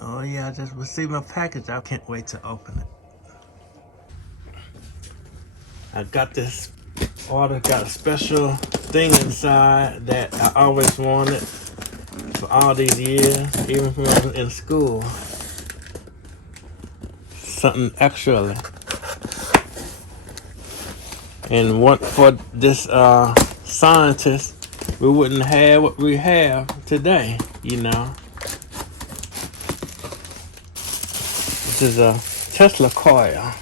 Oh yeah, I just received my package. I can't wait to open it. I got this order, got a special thing inside that I always wanted for all these years, even when I was in school. Something extra. And what for this scientist, we wouldn't have what we have today, you know. This is a Tesla coil.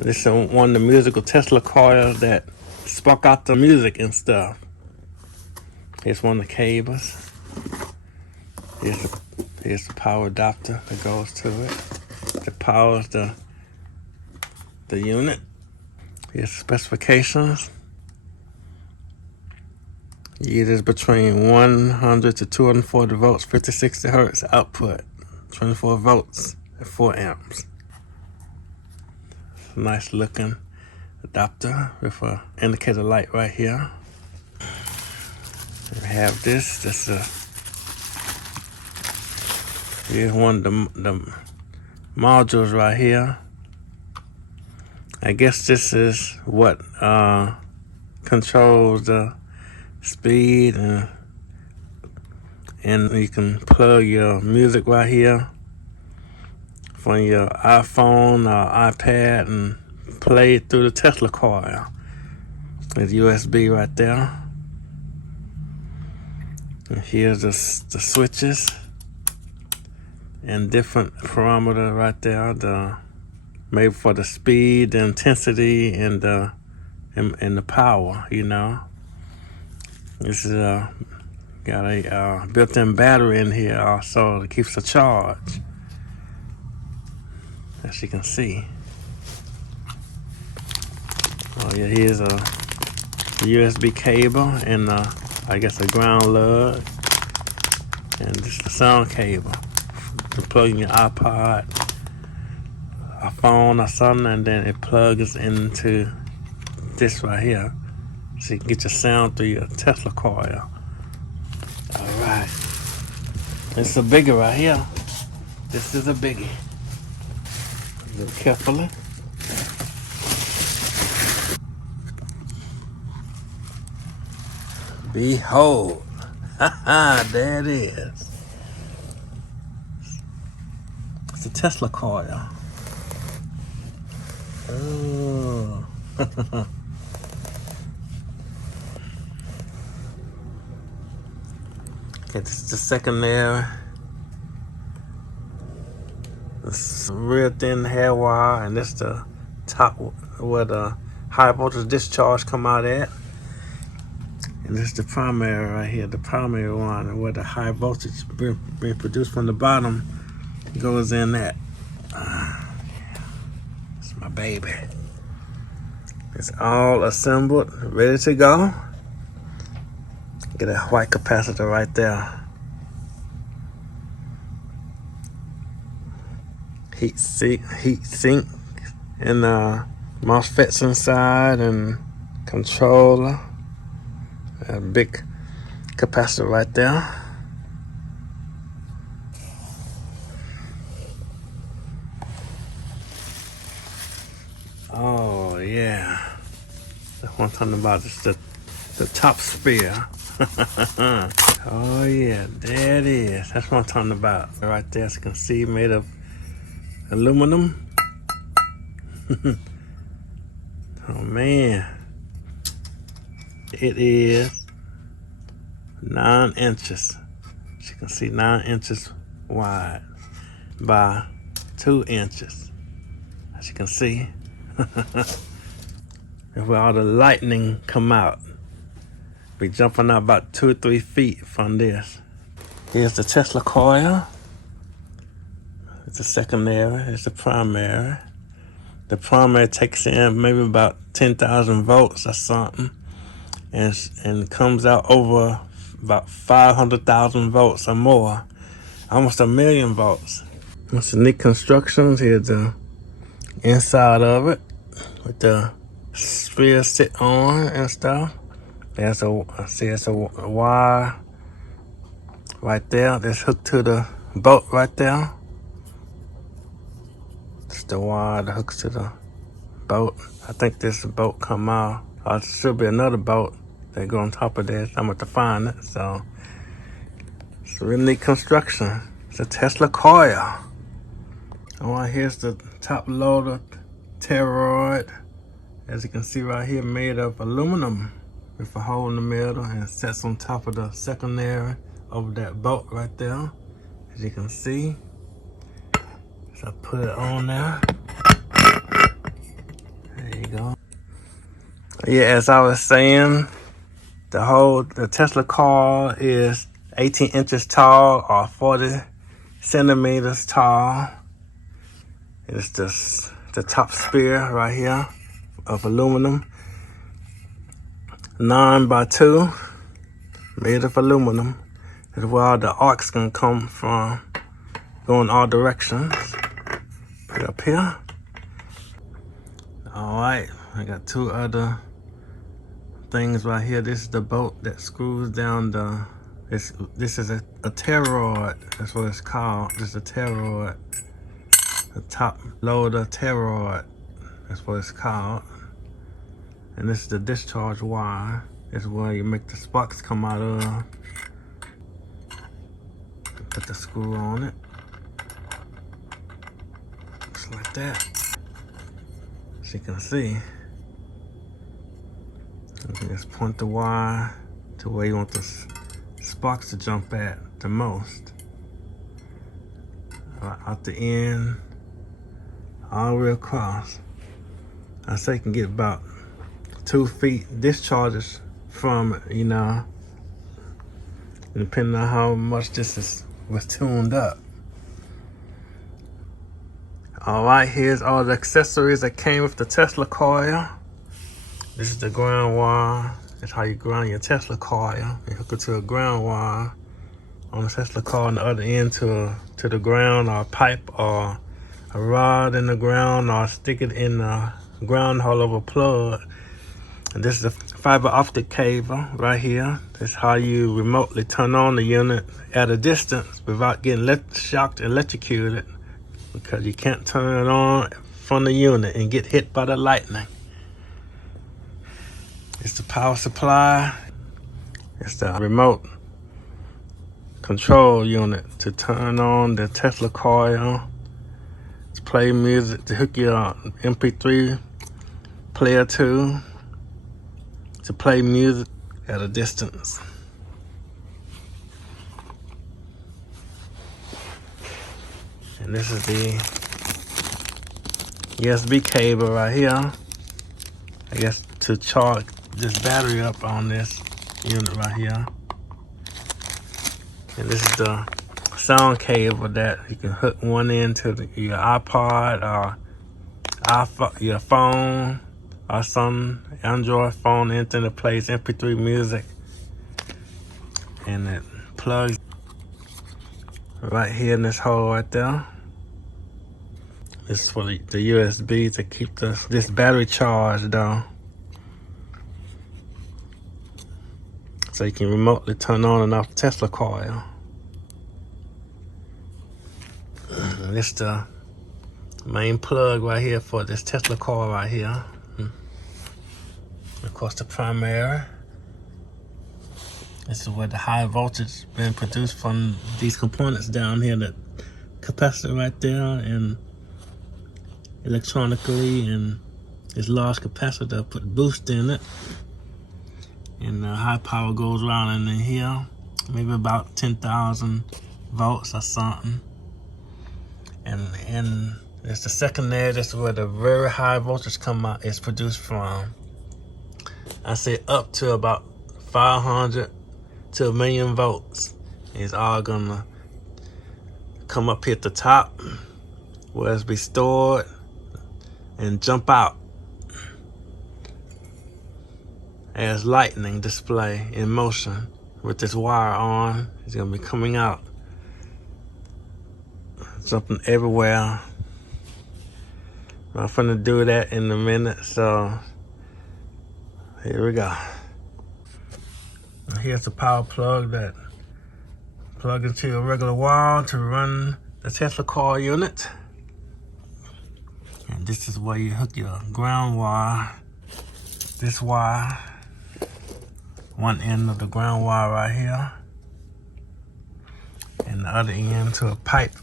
This is one of the musical Tesla coils that spark out the music and stuff. Here's one of the cables. Here's the power adapter that goes to it. That powers the unit. Here's the specifications. It is between 100 to 240 volts, 50-60 hertz output, 24 volts at 4 amps. It's a nice looking adapter with an indicator light right here. We have this. This is here's one of the modules right here. I guess this is what controls the speed, and you can plug your music right here from your iPhone or iPad and play it through the Tesla coil. There's USB right there. And here's the switches and different parameters right there. Maybe for the speed, the intensity, and the power, you know. This is got a built-in battery in here also that keeps the charge, as you can see. Oh yeah, here's a USB cable and I guess a ground lug, and this is the sound cable to plug in your iPod, a phone or something, and then it plugs into this right here, so you can get your sound through your Tesla coil. Alright. It's a biggie right here. This is a biggie. Look carefully. Behold. Haha, there it is. It's a Tesla coil. Oh. Okay, this is the secondary. This real thin hair wire, and this is the top where the high voltage discharge come out at. And this is the primary right here, the primary one, where the high voltage being produced from the bottom goes in at. It's my baby. It's all assembled, ready to go. Get a white capacitor right there. Heat sink, and MOSFETs inside, and controller. A big capacitor right there. Oh yeah, that's what I'm talking about. It's the top spear. Oh yeah, there it is. That's what I'm talking about. Right there, as you can see, made of aluminum. Oh man, it is 9 inches. As you can see, 9 inches wide by 2 inches. As you can see, and where all the lightning come out. Be jumping out about 2 or 3 feet from this. Here's the Tesla coil. It's the secondary. It's the primary. The primary takes in maybe about 10,000 volts or something, and comes out over about 500,000 volts or more, almost 1,000,000 volts. It's a neat construction. Here's the inside of it with the sphere sit on and stuff. There's a wire right there. That's hooked to the bolt right there. It's the wire that hooks to the boat. I think this boat come out. There should be another boat that go on top of this. I'm going to find it. So it's a really neat construction. It's a Tesla Coil. Alright, here's the top loader Terrorite. As you can see right here, made of aluminum with a hole in the middle, and it sets on top of the secondary over that bolt right there. As you can see. So I put it on there. There you go. Yeah, as I was saying, the Tesla Coil is 18 inches tall or 40 centimeters tall. It's just the top spear right here of aluminum. 9x2, made of aluminum. That's where all the arcs can come from, going all directions. Put it up here. Alright, I got two other things right here. This is the bolt that screws down the, this is a Terrorite. That's what it's called. This is a Terrorite. The top loader Terrorite. That's what it's called. And this is the discharge wire. This is where you make the sparks come out of. Put the screw on it. Just like that. As you can see. You can just point the wire to where you want the sparks to jump at the most. Right out the end, all the way across. I say you can get about 2 feet discharges from it, you know, depending on how much this was tuned up. Alright, here's all the accessories that came with the Tesla Coil. This is the ground wire. That's how you ground your Tesla Coil. You hook it to a ground wire on the Tesla Coil, on the other end to the ground, or a pipe, or a rod in the ground, or stick it in the ground hole of a plug. And this is the fiber optic cable right here. That's how you remotely turn on the unit at a distance without getting shocked, electrocuted, because you can't turn it on from the unit and get hit by the lightning. It's the power supply. It's the remote control unit to turn on the Tesla Coil, to play music, to hook your MP3 player to play music at a distance. And this is the USB cable right here, I guess, to charge this battery up on this unit right here. And this is the sound cable that you can hook one end to your iPod or your phone or some Android phone, anything that plays MP3 music. And it plugs right here in this hole right there. This is for the USB to keep this battery charged though. So you can remotely turn on and off the Tesla Coil. And this is the main plug right here for this Tesla Coil right here. Of course, the primary. This is where the high voltage is being produced from these components down here. That capacitor right there, and electronically, and this large capacitor put boost in it. And the high power goes around in here, maybe about 10,000 volts or something. And it's the secondary. This is where the very high voltage is produced from. I say up to about 500 to 1 million volts. It's all gonna come up here at the top, where it's be stored, and jump out as lightning display in motion with this wire on. It's gonna be coming out, jumping everywhere. I'm gonna do that in a minute, so here we go. Here's the power plug that Plug into a regular wire to run the Tesla coil unit. And this is where you hook your ground wire. This wire, one end of the ground wire right here, and the other end to a pipe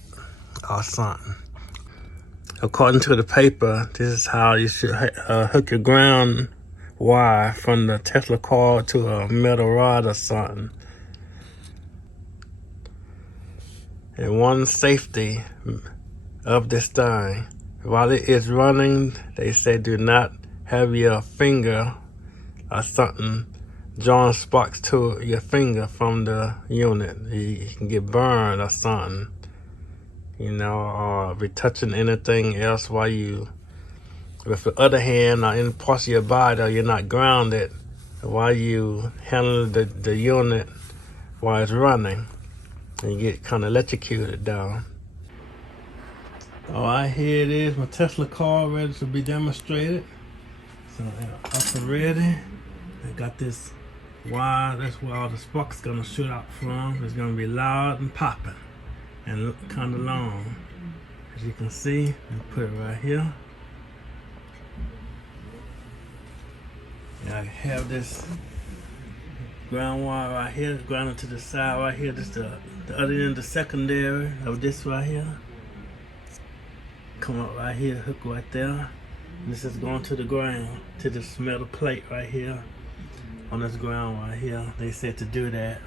or something. According to the paper, this is how you should hook your ground wire from the Tesla coil to a metal rod or something. And one safety of this thing, while it is running, they say do not have your finger or something drawing sparks to your finger from the unit. You can get burned or something, you know, or be touching anything else while you, with the other hand or any parts of your body, or you're not grounded while you handle the unit while it's running, and you get kind of electrocuted down. All right, here it is, my Tesla car ready to be demonstrated. So up and ready. I got this wire, that's where all the sparks gonna shoot out from. It's gonna be loud and popping and look kind of long. As you can see, I put it right here. And I have this ground wire right here, grounded to the side right here. This the other end, the secondary of this right here. Come up right here, hook right there. And this is going to the ground, to this metal plate right here. On this ground right here, they said to do that.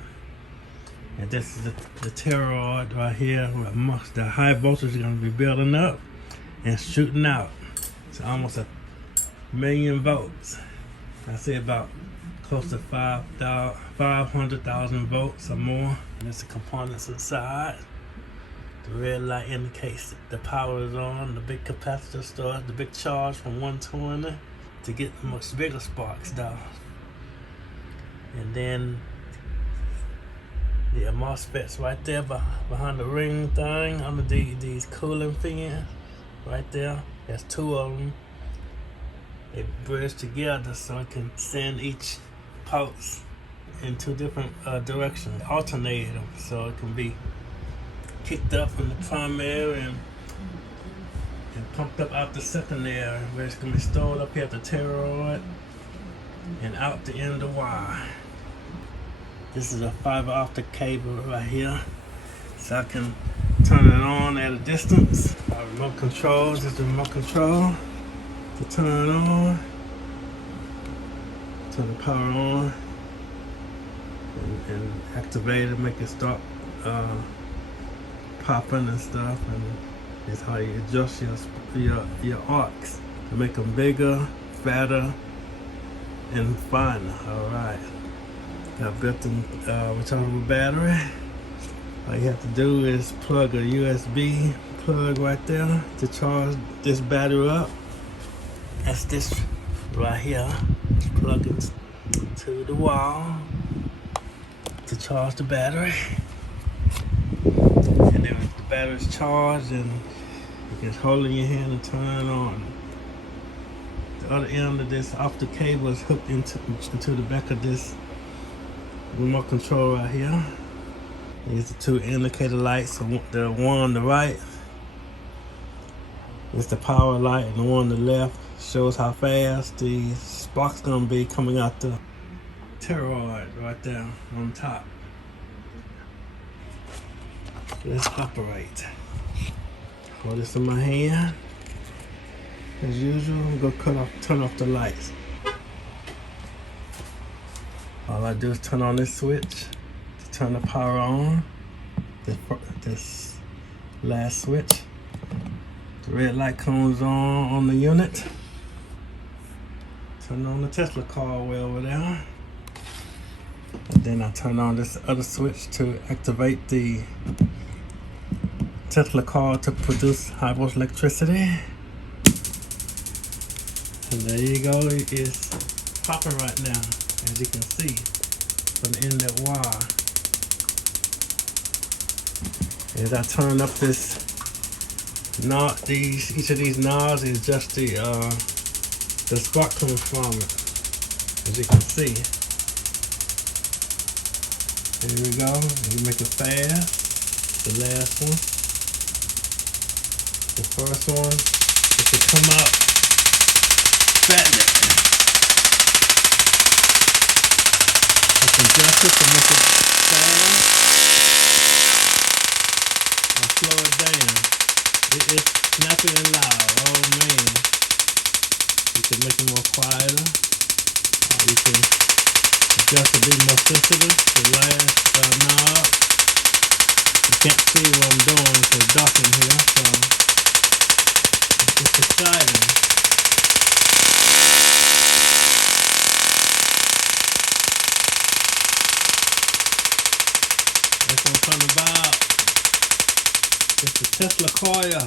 And this is the toroid right here, where the high voltage is going to be building up and shooting out. It's almost 1,000,000 volts. I say about close to 500,000 volts or more. And there's the components inside. The red light indicates the power is on. The big capacitor starts, the big charge from 120 to get much bigger sparks down. And then the MOSFETs right there behind the ring thing, under these cooling fans right there. There's 2 of them. They bridge together so it can send each pulse in 2 different directions, alternate them so it can be kicked up from the primary and pumped up out the secondary, where it's going to be stored up here at the toroid and out the end of the wire. This is a fiber optic cable right here, so I can turn it on at a distance. Remote controls, this is the remote control to turn it on, turn the power on, and activate it, make it start popping and stuff. And it's how you adjust your arcs to make them bigger, fatter, and finer. All right. I've got the rechargeable battery. All you have to do is plug a USB plug right there to charge this battery up. That's this right here. Just plug it to the wall to charge the battery. And then the battery's charged, and you can hold it in your hand and turn it on. The other end of this optic cable is hooked into the back of this remote control right here. These are 2 indicator lights. So the one on the right is the power light, and the one on the left shows how fast the spark's gonna be coming out the toroid right there on top. Let's operate. Hold this in my hand. As usual, I'm gonna turn off the lights. All I do is turn on this switch to turn the power on. This last switch. The red light comes on the unit. Turn on the Tesla car way over there. And then I turn on this other switch to activate the Tesla car to produce high voltage electricity. And there you go, it is popping right now, as you can see from the end of that wire. As I turn up this knob, each of these knobs is just the spark coming from it, as you can see. Here we go. We make it fast. The last one. The first one is to come out fattening. I can adjust it to make it fast. I'll slow it down. It is snappy and loud. Oh man. You can make it more quieter. You can adjust to be more sensitive. The last knob. You can't see what I'm doing. It's dark in here, so it's exciting. That's what I'm talking about. It's the Tesla Coil.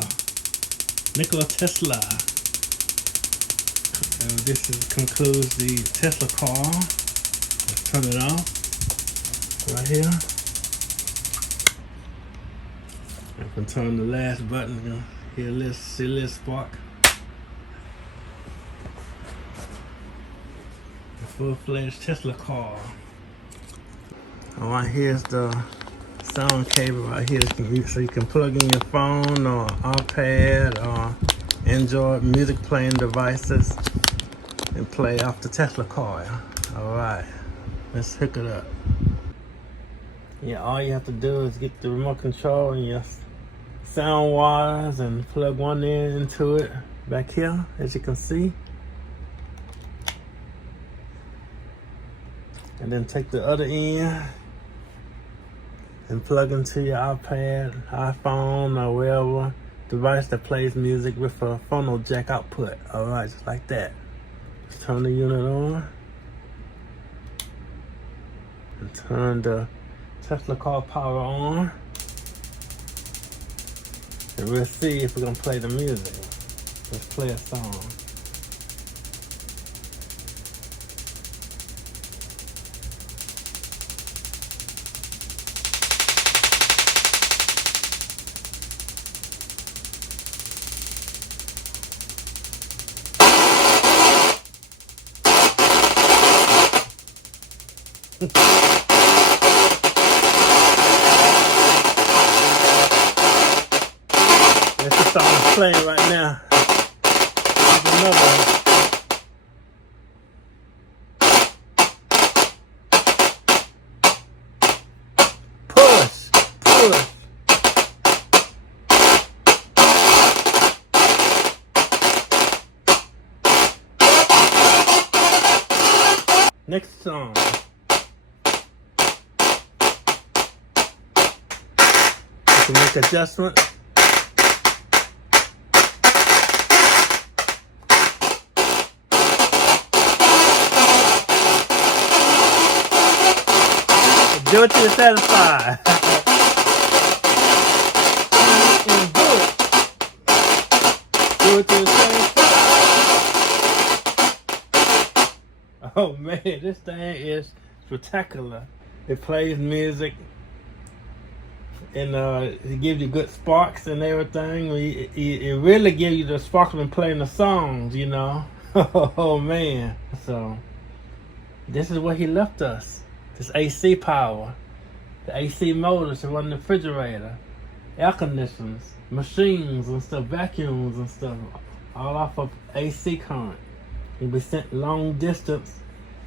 Nikola Tesla. This concludes the Tesla car. Let's turn it off. Right here. I can turn the last button. Hear this, see this spark. The full-fledged Tesla car. Alright, here's the sound cable right here, so you can plug in your phone or iPad or Android music playing devices and play off the Tesla Coil. Alright, let's hook it up. Yeah, all you have to do is get the remote control and your sound wires and plug one end into it back here, as you can see. And then take the other end and plug into your iPad, iPhone, or wherever device that plays music with a phono jack output. Alright, just like that. Just turn the unit on and turn the Tesla car power on, and we'll see if we're gonna play the music. Let's play a song. That's the song I'm playing right now. Here's another one. Push, push. Next song. You can make adjustments. Do it till you're satisfied. Do it till you're satisfied. Oh man, this thing is spectacular. It plays music and it gives you good sparks and everything. It really gives you the spark when playing the songs, you know. Oh man. So this is what he left us. This AC power, the AC motors to run the refrigerator, air conditioners, machines and stuff, vacuums and stuff, all off of AC current. It'll be sent long distance,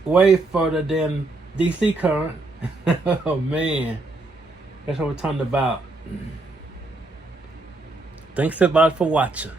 way further than DC current. Oh man, that's what we're talking about. Thanks everybody for watching.